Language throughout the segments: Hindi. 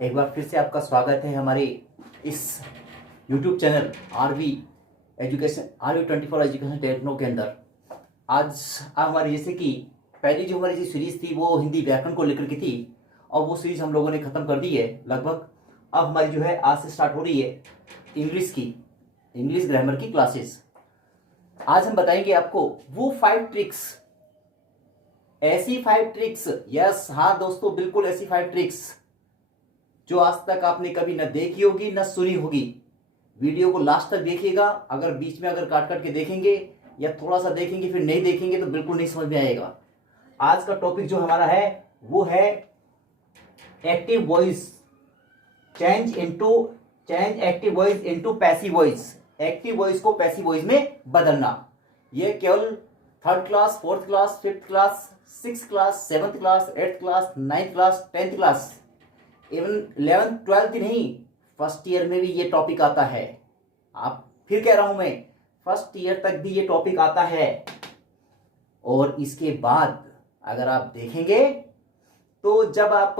एक बार फिर से आपका स्वागत है हमारे इस YouTube channel RV 24 education techno के अंदर। आज हमारी जैसे कि पहली जो हमारी सीरीज थी वो हिंदी व्याकरण को लेकर की थी और वो सीरीज हम लोगों ने ख़त्म कर दी है लगभग। अब हमारी जो है आज से स्टार्ट हो रही है इंग्लिश ग्रामर की क्लासेस। आज हम बताएंगे आपको वो 5 ट्रिक्स, ऐसी 5 ट्रिक्स, यस हाँ दोस्तों बिल्कुल ऐसी 5 ट्रिक्स जो आज तक आपने कभी न देखी होगी न सुनी होगी। वीडियो को लास्ट तक देखिएगा। अगर बीच में अगर काट काट के देखेंगे या थोड़ा सा देखेंगे फिर नहीं देखेंगे तो बिल्कुल नहीं समझ में आएगा। आज का टॉपिक जो हमारा है वो है active voice, change active voice into passive voice. Active voice को पैसिव वॉइस में बदलना। ये केवल 3rd class, 4th class, 5th class, 6th class, 7th class, 8th class, 9th class, 10th class, even 11th 12th ही नहीं, फर्स्ट ईयर में भी ये टॉपिक आता है। आप फिर कह रहा हूं मैं, फर्स्ट ईयर तक भी ये टॉपिक आता है। और इसके बाद अगर आप देखेंगे तो जब आप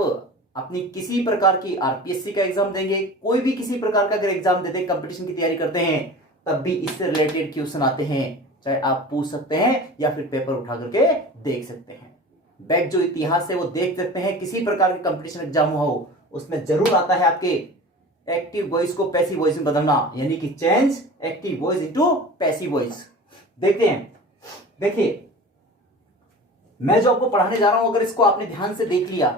अपनी किसी प्रकार की आरपीएससी का एग्जाम देंगे, कोई भी किसी प्रकार का अगर एग्जाम देते हैं, कंपटीशन की तैयारी करते हैं, तब भी इससे रिलेटेड क्वेश्चन आते हैं। चाहे आप पूछ सकते हैं या फिर पेपर उठा करके देख सकते हैं। बैक जो इतिहास है वो देख सकते हैं। किसी प्रकार के कंपटीशन एग्जाम हो उसमें जरूर आता है आपके एक्टिव वॉइस को पैसिव वॉइस में बदलना, यानी कि change active voice into passive voice. देखते हैं, देखिए मैं जो आपको पढ़ाने जा रहा हूं, अगर इसको आपने ध्यान से देख लिया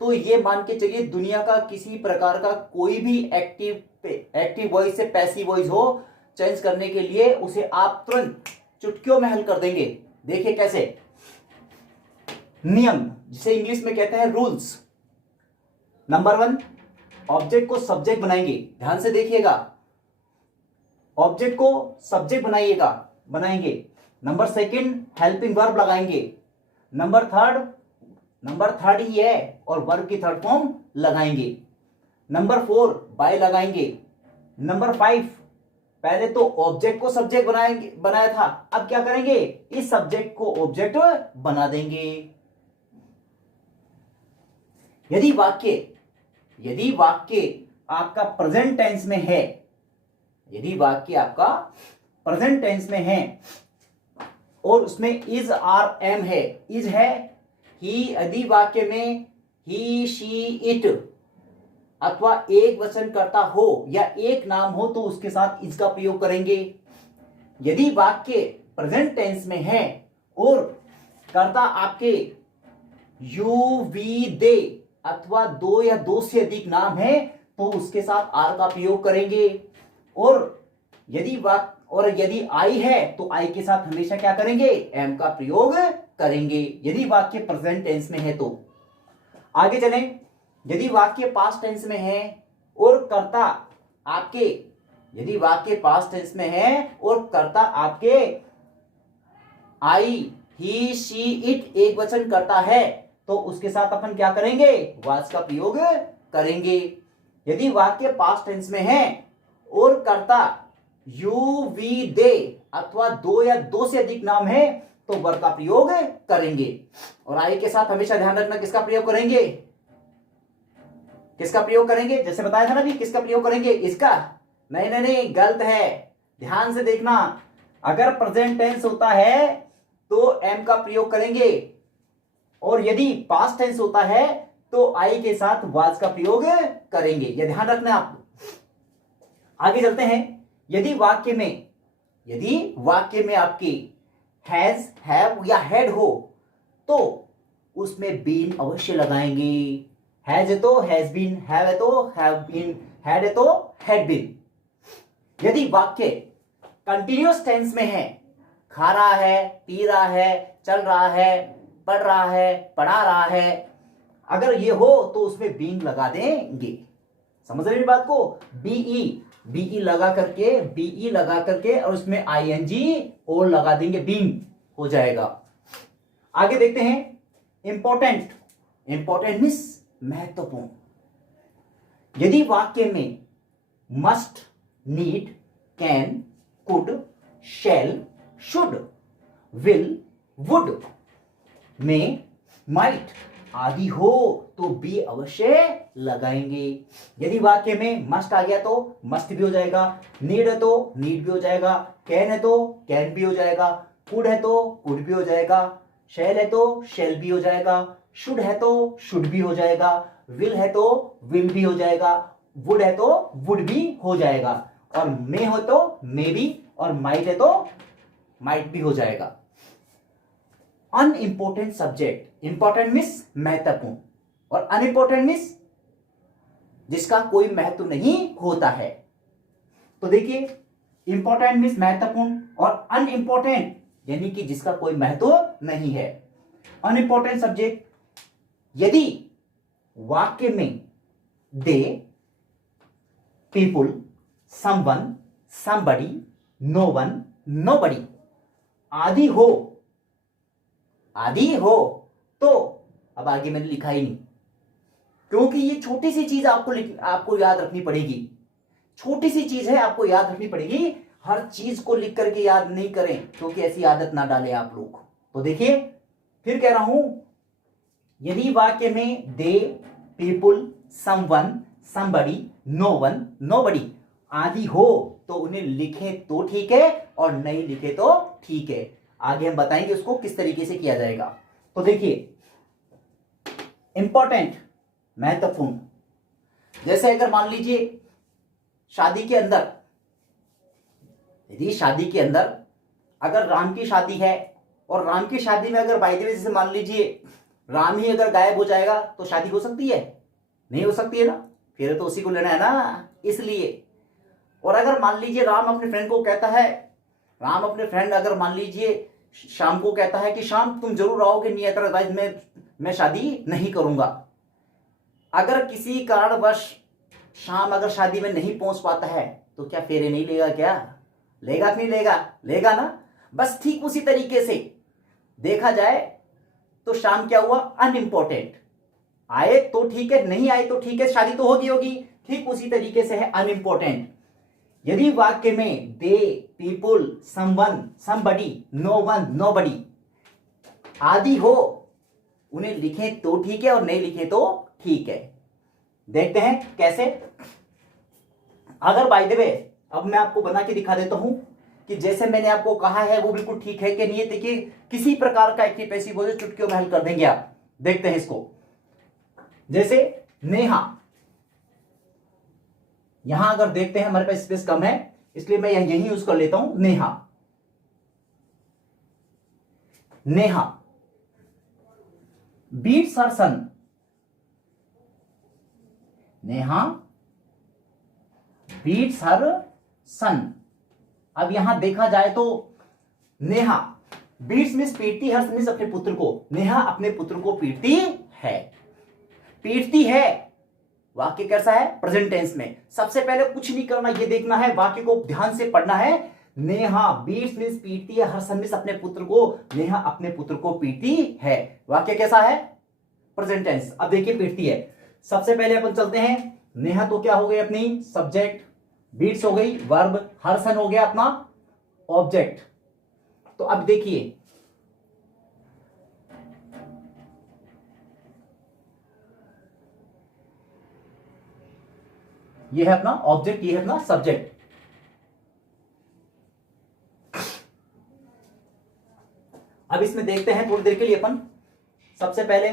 तो ये मान के चलिए दुनिया का किसी प्रकार का कोई भी एक्टिव वॉइस से पैसिव वॉइस हो, चेंज करने के लिए उसे आप तुरंत चुटकियों में हल कर देंगे। देखिए कैसे। नियम, जिसे इंग्लिश में कहते हैं रूल्स। नंबर 1, ऑब्जेक्ट को सब्जेक्ट बनाएंगे। ध्यान से देखिएगा, ऑब्जेक्ट को सब्जेक्ट बनाएंगे। नंबर 2, हेल्पिंग वर्ब लगाएंगे। नंबर 3 ही है और वर्ब की 3rd फॉर्म लगाएंगे। नंबर 4, बाय लगाएंगे। नंबर 5, पहले तो ऑब्जेक्ट को सब्जेक्ट बनाया था, अब क्या करेंगे, इस सब्जेक्ट को ऑब्जेक्ट बना देंगे। यदि वाक्य आपका प्रेजेंट टेंस में है, यदि वाक्य आपका प्रेजेंट टेंस में है और उसमें इज आर एम है, इज है, ही, यदि वाक्य में ही, शी, इट अथवा एक वचन कर्ता हो या एक नाम हो तो उसके साथ इज का प्रयोग करेंगे। यदि वाक्य प्रेजेंट टेंस में है और कर्ता आपके यू, वी, दे अथवा 2 या 2 से अधिक नाम है तो उसके साथ आर का प्रयोग करेंगे। और यदि आई है तो आई के साथ हमेशा क्या करेंगे, एम का प्रयोग करेंगे, यदि वाक्य प्रेजेंट टेंस में है तो। आगे चलें। यदि वाक्य पास्ट टेंस में है और कर्ता आपके, यदि वाक्य पास्ट टेंस में है और कर्ता आपके आई, ही, शी, इट एक वचन करता है तो उसके साथ अपन क्या करेंगे, वाज का प्रयोग करेंगे। यदि वाक्य पास्ट टेंस में है और कर्ता यू, वी, दे अथवा 2 या 2 से अधिक नाम है तो वर का प्रयोग करेंगे। और आई के साथ हमेशा ध्यान रखना किसका प्रयोग करेंगे, जैसे बताया था ना भी, किसका प्रयोग करेंगे, इसका। नहीं, गलत है, ध्यान से देखना। अगर प्रेजेंट टेंस होता है तो एम का प्रयोग करेंगे और यदि पास्ट टेंस होता है तो आई के साथ वाज का प्रयोग करेंगे, यह ध्यान रखना आप। आगे चलते हैं। यदि वाक्य में आपकी हैज, हैव या हैड हो तो उसमें बीन अवश्य लगाएंगे। हैज है तो हैज बीन, हैव है तो हैव बीन, हैड है तो हैड बीन। यदि वाक्य कंटिन्यूअस टेंस में है, खा रहा है, पी रहा है, चल रहा है, पढ़ रहा है, पढ़ा रहा है, अगर ये हो तो उसमें बीइंग लगा देंगे। समझ रहे बात को। बीई लगा करके और उसमें आईएनजी और लगा देंगे, बीइंग हो जाएगा। आगे देखते हैं। इंपॉर्टेंट मीन्स महत्वपूर्ण। यदि वाक्य में must, need, can, could, shall, should, will, would, may, might आदि हो तो बी अवश्य लगाएंगे। यदि वाक्य में मस्ट आ गया तो मस्ट भी हो जाएगा, नीड है तो नीड भी हो जाएगा, कैन है तो कैन भी हो जाएगा, कुड है तो कुड भी हो जाएगा, शैल है तो शेल भी हो जाएगा, शुड है तो शुड भी हो जाएगा, विल है तो विल भी हो जाएगा, वुड है तो वुड भी हो जाएगा, और मे हो तो मे भी, और माइट है तो माइट भी हो जाएगा। अनइंपोर्टेंट सब्जेक्ट, इंपॉर्टेंट मीन्स महत्वपूर्ण, और अनइंपोर्टेंट मीन्स जिसका कोई महत्व नहीं होता है। तो देखिए, इंपॉर्टेंट मीन्स महत्वपूर्ण, और अनइंपोर्टेंट यानी कि जिसका कोई महत्व नहीं है। अनइंपोर्टेंट सब्जेक्ट यदि वाक्य में they, people, someone, somebody, no one, nobody आदि हो, आदि हो तो, अब आगे मैंने लिखा ही नहीं क्योंकि ये छोटी सी चीज आपको याद रखनी पड़ेगी, छोटी सी चीज है, आपको याद रखनी पड़ेगी। हर चीज को लिख करके याद नहीं करें क्योंकि ऐसी आदत ना डालें आप लोग। तो देखिए, फिर कह रहा हूं, यदि वाक्य में they, people, someone, somebody, no one, nobody आदि हो तो उन्हें लिखें तो ठीक है और नहीं लिखे तो ठीक है। आगे हम बताएंगे उसको किस तरीके से किया जाएगा। तो देखिए, इंपॉर्टेंट महत्वपूर्ण, जैसे अगर मान लीजिए शादी के अंदर, यदि शादी के अंदर अगर राम की शादी है और राम की शादी में अगर बाय द वे जैसे मान लीजिए राम ही अगर गायब हो जाएगा तो शादी हो सकती है? नहीं हो सकती है ना, फिर तो उसी को लेना है ना, इसलिए। और अगर मान लीजिए राम अपने फ्रेंड को कहता है, राम अपने फ्रेंड अगर मान लीजिए शाम को कहता है कि शाम तुम जरूर आओगे, नहीं अदरवाइज मैं शादी नहीं करूंगा। अगर किसी कारणवश शाम अगर शादी में नहीं पहुंच पाता है तो क्या फेरे नहीं लेगा? क्या लेगा कि नहीं लेगा? लेगा ना। बस ठीक उसी तरीके से देखा जाए तो शाम क्या हुआ? अनइंपॉर्टेंट। आए तो ठीक है, नहीं आए तो ठीक है, शादी तो होगी। ठीक उसी तरीके से है अनइंपॉर्टेंट। यदि वाक्य में they, people, someone, somebody, no one, nobody आदि हो, उन्हें लिखें तो ठीक है और नहीं लिखें तो ठीक है। देखते हैं कैसे। अगर बाय द वे अब मैं आपको बना के दिखा देता हूं कि जैसे मैंने आपको कहा है वो बिल्कुल ठीक है कि नहीं है। देखिए, किसी प्रकार का एक्टिव पैसिव वॉइस चुटकियों में हल कर देंगे आप। देखते हैं इसको। जैसे नेहा, यहां अगर देखते हैं हमारे पास स्पेस कम है इसलिए मैं यही यूज कर लेता हूं। नेहा, नेहा बीट्स हर सन, नेहा बीट्स हर सन। अब यहां देखा जाए तो नेहा बीट्स मीन्स पीटती, हर सन मीन्स अपने पुत्र को। नेहा अपने पुत्र को पीटती है, पीटती है। वाक्य कैसा है? प्रेजेंट टेंस में। सबसे पहले कुछ नहीं करना, ये देखना है, वाक्य को ध्यान से पढ़ना है। नेहा बीट्स मीन्स पीटती है, हर सन मीन्स अपने पुत्र को। नेहा अपने पुत्र को पीटती है। वाक्य कैसा है? Present tense. अब देखिए पीटती है। सबसे पहले अपन चलते हैं, नेहा तो क्या हो गई अपनी सब्जेक्ट, बीट्स हो गई वर्ब, हर सन हो गया अपना ऑब्जेक्ट। तो अब देखिए, ये है अपना ऑब्जेक्ट, ये है अपना सब्जेक्ट। अब इसमें देखते हैं थोड़ी देर के लिए अपन। सबसे पहले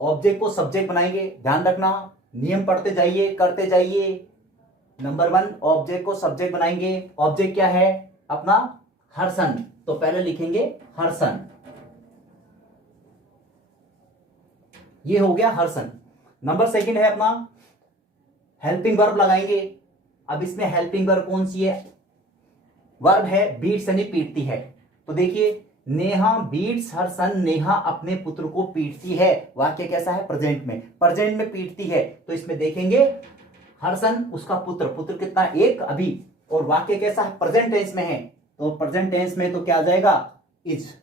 ऑब्जेक्ट को सब्जेक्ट बनाएंगे। ध्यान रखना, नियम पढ़ते जाइए, करते जाइए। नंबर 1, ऑब्जेक्ट को सब्जेक्ट बनाएंगे। ऑब्जेक्ट क्या है? अपना हर सन। तो पहले लिखेंगे हर सन, ये हो गया हर सन। नंबर 2 है अपना हेल्पिंग वर्ब लगाएंगे। अब इसमें हेल्पिंग वर्ब कौन सी है? वर्ब है बीट्स यानी पीटती है। तो देखिए, नेहा बीट्स हर सन, नेहा अपने पुत्र को पीटती है। वाक्य कैसा है? प्रेजेंट में। प्रेजेंट में पीटती है तो इसमें देखेंगे हर सन उसका पुत्र, पुत्र कितना? एक अभी। और वाक्य कैसा है? प्रेजेंट टेंस में है। तो प्रेजेंट टेंस में तो क्या आ जाएगा? इज।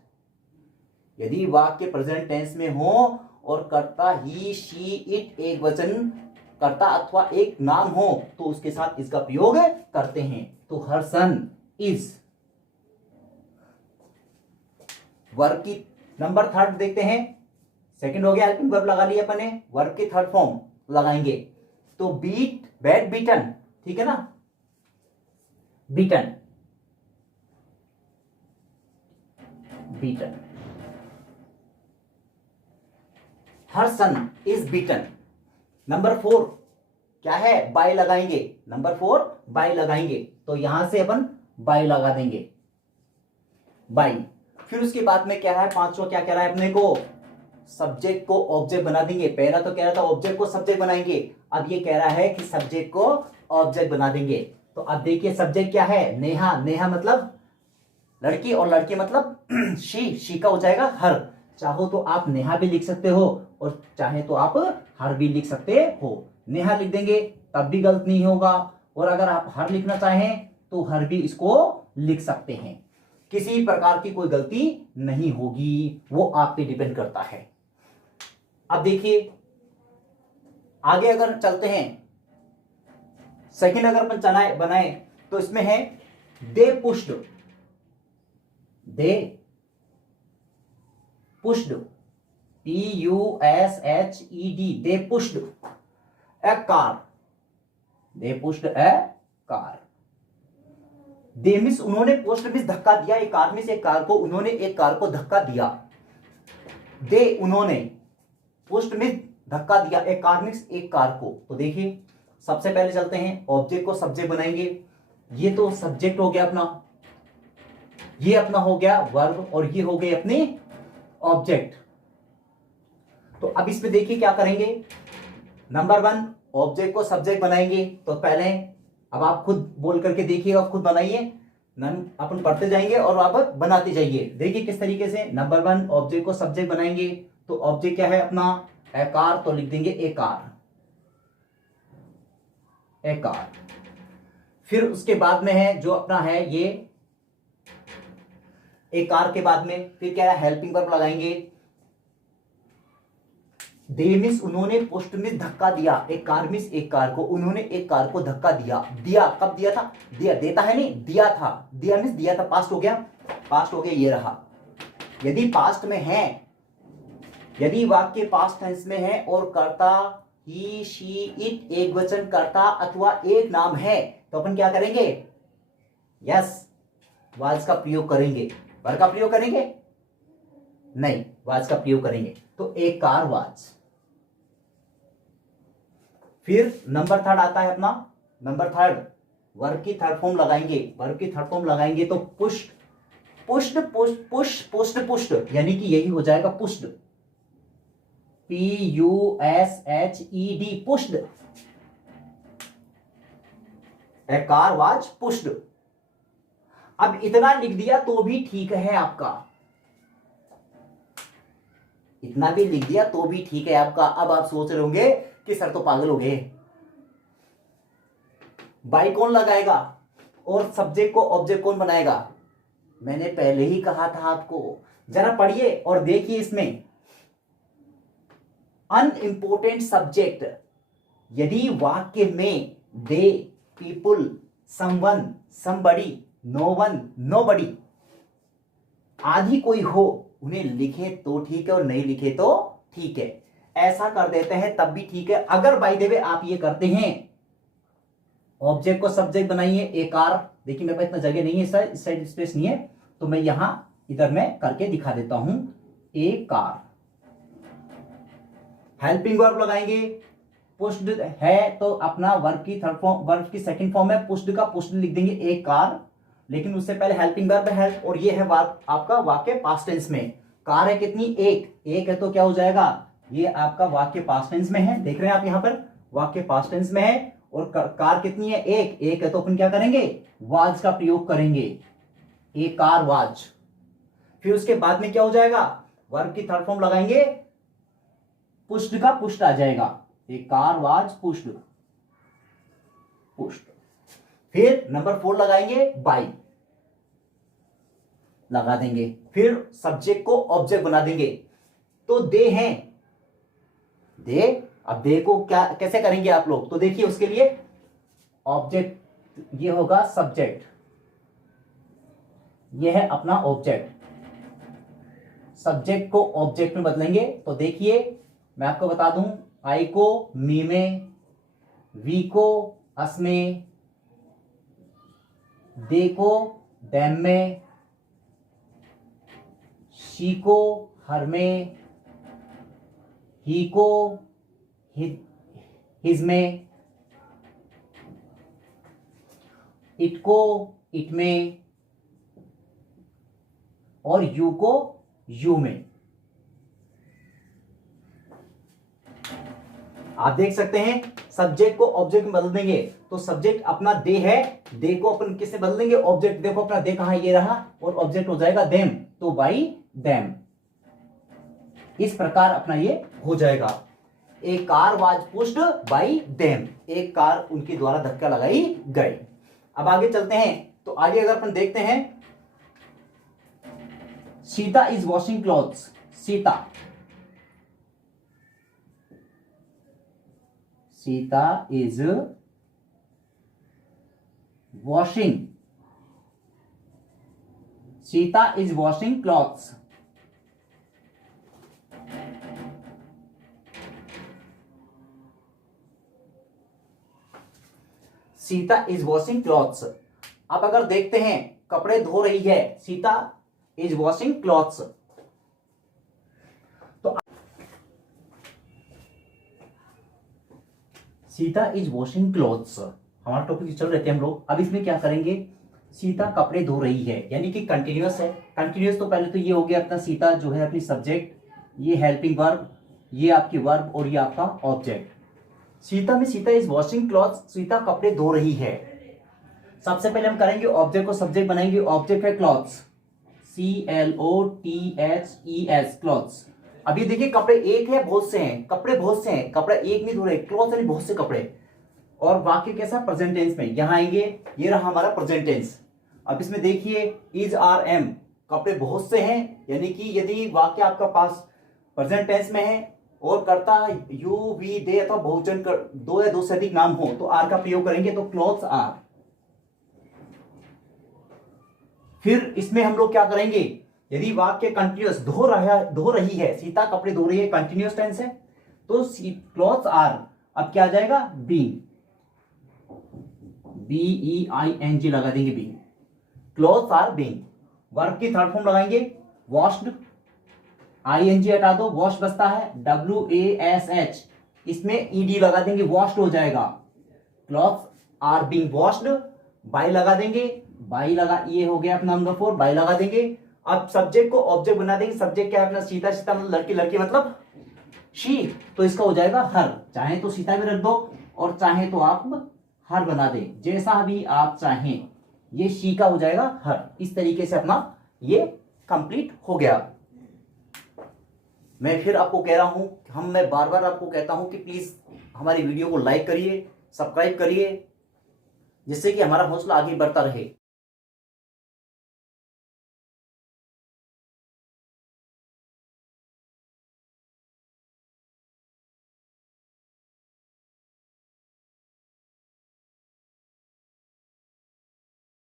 यदि वाक्य प्रेजेंट टेंस में हो और कर्ता ही, शी, इट एक वचन कर्ता अथवा एक नाम हो तो उसके साथ इसका प्रयोग करते हैं। तो हर सन इज वर्ब की। नंबर 3 देखते हैं सेकंड हो गया हेल्पिंग वर्ब लगा लिया अपन ने, वर्ब की थर्ड फॉर्म लगाएंगे तो बीट, बैट, बीटन, ठीक है ना, beaten, beaten, her son is beaten. Number 4 क्या है, बाय लगाएंगे, नंबर 4 बाय लगाएंगे तो यहां से अपन बाय लगा देंगे, बाय। फिर उसके बाद में क्या है, पांचवा क्या कह रहा है अपने को, सब्जेक्ट को ऑब्जेक्ट बना देंगे। पहला तो कह रहा था ऑब्जेक्ट को सब्जेक्ट बनाएंगे, अब ये कह रहा है कि सब्जेक्ट को ऑब्जेक्ट बना देंगे। तो अब देखिए सब्जेक्ट क्या है, नेहा, नेहा मतलब लड़की और लड़की मतलब शी का हो जाएगा हर। चाहो तो आप नेहा भी लिख सकते हो और चाहे तो आप हर भी लिख सकते हो। नेहा लिख देंगे तब भी गलत नहीं होगा, और अगर आप हर लिखना चाहें तो हर भी इसको लिख सकते हैं, किसी प्रकार की कोई गलती नहीं होगी, वो आप पे डिपेंड करता है। अब देखिए आगे अगर चलते हैं, सेकंड अगर अपन बनाए तो इसमें है they pushed, they pushed, PUSHED, they pushed a car, they pushed a car. They means उन्होंने, पोस्ट मिस धक्का दिया, एक कार मिस एक कार को, उन्होंने एक कार को धक्का दिया। दे उन्होंने, पोस्ट मिस धक्का दिया, एक कार मिस एक कार को। तो देखिए सबसे पहले चलते हैं, ऑब्जेक्ट को सब्जेक्ट बनाएंगे। ये तो सब्जेक्ट हो गया अपना, ये अपना हो गया वर्ब और ये हो गए अपने ऑब्जेक्ट। तो अब इसमें देखिए क्या करेंगे, नंबर 1 ऑब्जेक्ट को सब्जेक्ट बनाएंगे। तो पहले अब आप खुद बोल करके देखिएगा, खुद बनाइए, अपन पढ़ते जाएंगे और आप बनाते जाइए। देखिए किस तरीके से, नंबर 1 ऑब्जेक्ट को सब्जेक्ट बनाएंगे तो ऑब्जेक्ट क्या है अपना, ए कार, तो लिख देंगे ए कार, ए कार। फिर उसके बाद में है जो अपना है ये एक कार के बाद में फिर क्या है, हेल्पिंग वर्ब लगाएंगे। दे मिस उन्होंने, पोस्ट मिस धक्का दिया, एक कार मिस एक कार को, उन्होंने एक कार को धक्का दिया। दिया कब दिया था, दिया देता है नहीं, दिया था, दिया मिस दिया था, पास्ट हो गया, पास्ट हो गया, ये रहा। यदि पास्ट में है, यदि वाक्य पास्ट टेंस में है और कर्ता ही, शी, इट एक वचन कर्ता अथवा एक नाम है तो अपन क्या करेंगे, यस वाज का प्रयोग करेंगे। वर का प्रयोग करेंगे नहीं, वाज का प्रयोग करेंगे। तो एक कार वाज। फिर नंबर 3 आता है अपना, नंबर 3 वर्ब की थर्ड फॉर्म लगाएंगे। वर्ब की थर्ड फॉर्म लगाएंगे तो पुष्ट, पुष्ट, पुष्ट, पुष्ट, पुष्ट, यानी कि यही हो जाएगा पुष्ट, PUSHED, पुष्ट। ए कार वाज पुष्ट। अब इतना लिख दिया तो भी ठीक है आपका, इतना भी लिख दिया तो भी ठीक है आपका। अब आप सोच रहे होंगे कि सर तो पागल हो गए, बाई कौन लगाएगा और सब्जेक्ट को ऑब्जेक्ट कौन बनाएगा। मैंने पहले ही कहा था आपको, जरा पढ़िए और देखिए इसमें अनइंपोर्टेंट सब्जेक्ट, यदि वाक्य में they, people, someone, somebody, no one, nobody आदि कोई हो, उन्हें लिखे तो ठीक है और नहीं लिखे तो ठीक है, ऐसा कर देते हैं तब भी ठीक है। अगर बाय द वे आप ये करते हैं, ऑब्जेक्ट को सब्जेक्ट बनाइए, ए कार, देखिए मेरे पास इतना जगह नहीं है सर, इस साइड स्पेस नहीं है तो मैं यहां इधर में करके दिखा देता हूं, ए कार। हेल्पिंग वर्ब लगाएंगे, पुश्ड है तो अपना वर्ब की थर्ड फॉर्म, वर्ब की सेकंड फॉर्म है पुश्ड का, पुश्ड लिख देंगे ए कार, लेकिन उससे पहले हेल्पिंग वर्ब है हेल्प, और ये है आपका वाक्य पास्ट टेंस में। कार है कितनी, एक है तो क्या हो जाएगा, ये आपका वाक्य पास्ट टेंस में है, देख रहे हैं आप यहां पर वाक्य पास्ट टेंस में है, और कार कितनी है, एक है तो अपन क्या करेंगे, वाज का प्रयोग करेंगे, ए कार वाज। फिर उसके बाद में क्या हो जाएगा, वर्ब की थर्ड फॉर्म लगाएंगे, पुश्ड का पुश्ड आ जाएगा, a car was pushed, pushed. फिर नंबर 4 लगाएंगे, बाय लगा देंगे, फिर सब्जेक्ट को ऑब्जेक्ट बना देंगे। तो दे हैं, दे, अब दे को क्या कैसे करेंगे आप लोग, तो देखिए उसके लिए ऑब्जेक्ट ये होगा सब्जेक्ट, ये है अपना ऑब्जेक्ट, सब्जेक्ट को ऑब्जेक्ट में बदलेंगे। तो देखिए मैं आपको बता दूं, आई को मी में, वी को अस में, दे को देम में, शी को हर में, ही को हिज में, इट को इट में, और यू को यू में। आप देख सकते हैं सब्जेक्ट को ऑब्जेक्ट में बदल देंगे तो सब्जेक्ट अपना दे है, दे को अपन किससे बदल देंगे, ऑब्जेक्ट। देखो अपना दे कहां, ये रहा, और ऑब्जेक्ट हो जाएगा देम, तो बाई देम। इस प्रकार अपना ये हो जाएगा। A car was pushed by them, एक कार उनके द्वारा धक्का लगाई गई। अब आगे चलते हैं, तो आगे अगर अपन देखते हैं, Sita is washing clothes, Sita is washing, Sita is washing clothes. Sita is washing clothes. आप अगर देखते हैं कपड़े धो रही है, सीता इज वॉशिंग क्लॉथ्स। तो सीता इज वॉशिंग क्लॉथ्स हमारा टॉपिक चल रहे थे हम लोग। अब इसमें क्या करेंगे, सीता कपड़े धो रही है, यानी कि कंटिन्यूअस है। कंटिन्यूअस तो पहले तो ये हो गया अपना सीता जो है अपनी सब्जेक्ट, ये हेल्पिंग वर्ब, ये आपकी वर्ब, और ये आपका ऑब्जेक्ट। सीता में Sita is washing clothes, Sita कपड़े धो रही है। सबसे पहले हम करेंगे ऑब्जेक्ट को सब्जेक्ट बनाएंगे। ऑब्जेक्ट है क्लॉथ्स, CLOTHES, क्लॉथ्स। अभी देखिए कपड़े एक है, बहुत से हैं, कपड़े बहुत से हैं, कपड़ा एक नहीं धो रहे, क्लॉथ यानी बहुत से कपड़े। और वाक्य कैसा, प्रेजेंट टेंस में, यहां आएंगे, ये रहा हमारा प्रेजेंट टेंस। अब इसमें देखिए इज आर एम, कपड़े बहुत से हैं, यानी कि यदि वाक्य आपका पास प्रेजेंट टेंस में है और करता यू वी दे अथवा बहुवचन दो या दो से अधिक नाम हो तो आर का प्रयोग करेंगे, तो क्लॉथ्स आर। फिर इसमें हम लोग क्या करेंगे, यदि वाक्य कंटिन्यूअस धो रही है, सीता कपड़े धो रही है, कंटिन्यूअस टेंस है, तो क्लॉथ्स आर, अब क्या आ जाएगा, बीइंग, BEING लगा देंगे, being, clothes are being. Verb की थर्ड फॉर्म लगाएंगे, वॉश्ड, ING हटा दो, वॉश बचता है WASH, इसमें ED लगा देंगे, वॉश्ड हो जाएगा। Clothes are being washed, by लगा देंगे, बाई लगा, ये हो गया अपना नंबर 4, बाई लगा देंगे। अब सब्जेक्ट को ऑब्जेक्ट बना देंगे। सब्जेक्ट क्या है अपना, सीता, सीता मतलब लड़की, लड़की मतलब शी, तो इसका हो जाएगा हर। चाहे तो सीता भी रख दो और चाहे तो आप हर बना दें, जैसा भी आप चाहें। ये शी का हो जाएगा हर। इस तरीके से अपना ये कंप्लीट हो गया। मैं फिर आपको कह रहा हूं, मैं बार बार आपको कहता हूं कि प्लीज हमारी वीडियो को लाइक करिए, सब्सक्राइब करिए, जिससे कि हमारा हौसला आगे बढ़ता रहे।